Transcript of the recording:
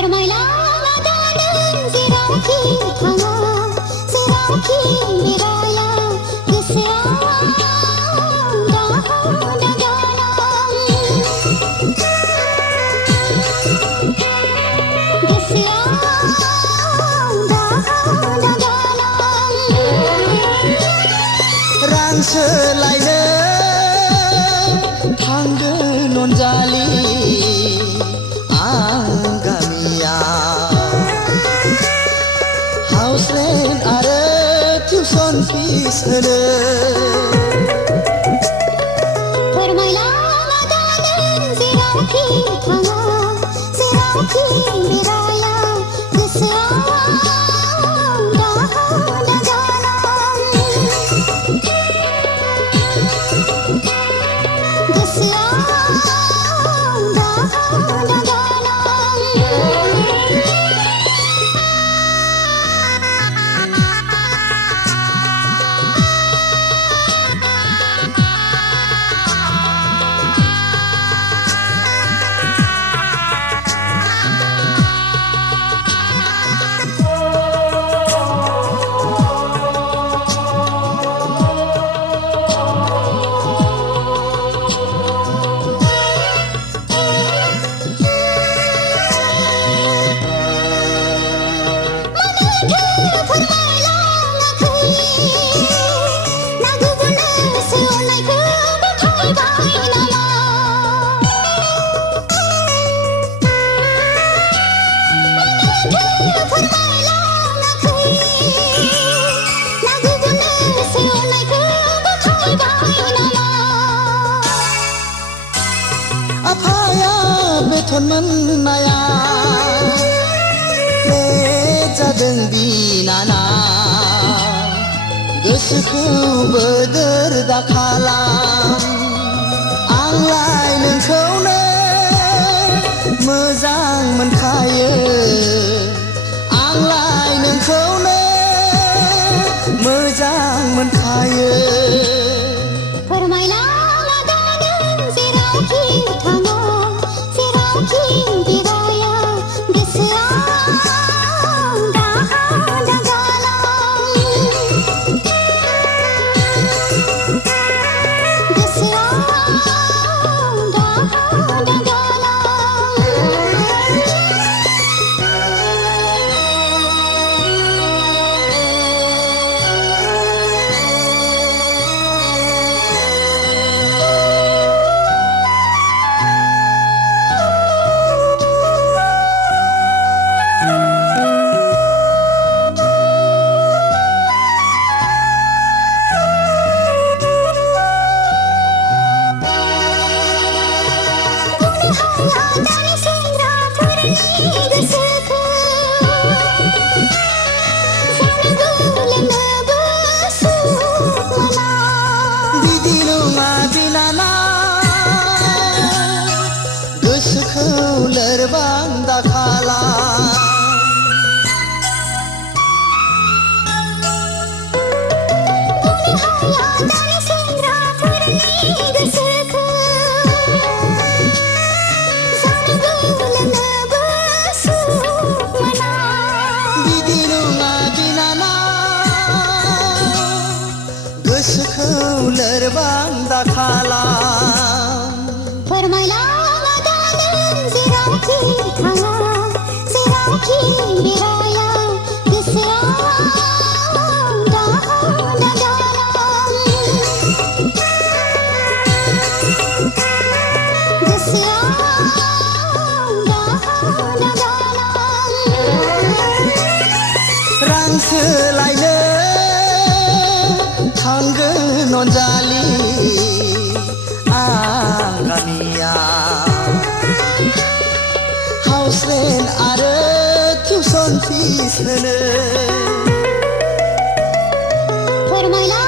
फोरमायलांगादों जेरावखि थाङा जेरावखि बेराया गोसोआव दाहां दागानां गोसोआव दाहां दागानां रां सोलायनो थांदों अनजालि हाउस रेन्ट आरो टिउसन फिस होनो फोरमायलांगादों जेरावखि थाङा जेरावखि बेराया गोसोआव दाहां दागानां गोसोआव दाहां दागानां आफाया बेथन मोननाया बे जादों बिनानाव गोसोखौ बोदोर दाखालाम आंलाय नोंखौनो मोजां मोनखायो आंलाय नोंखौनो मोजां मोनखायो फोरमायलांगादों जेरावखि थाङा जेरावखि बेराया गोसोआव दाहां दागानां गोसोआव दाहां दागानां dari sendraफोरनि गोसोखौ जानांगौ लोंनोबो सुख मोना बिदि नङा बिनानाव गोसोखौ लोरबां दाखालाम dari sendraफोरनि गोसोखौ जानांगौ लोंनोबो सुख मोना बिदि नङा बिनानाव गोसोखौ लोरबां दाखालाम फोरमायलांगादों जेरावखि थाङा जेरावखि बेराया गोसोआव दाहां दागानां गोसोआव दाहां दागानां रां सोलायनो थांगोन अनजालि आं गामियाव हाउस रेन्ट आरो टिउसन फिस होनो फोरमायला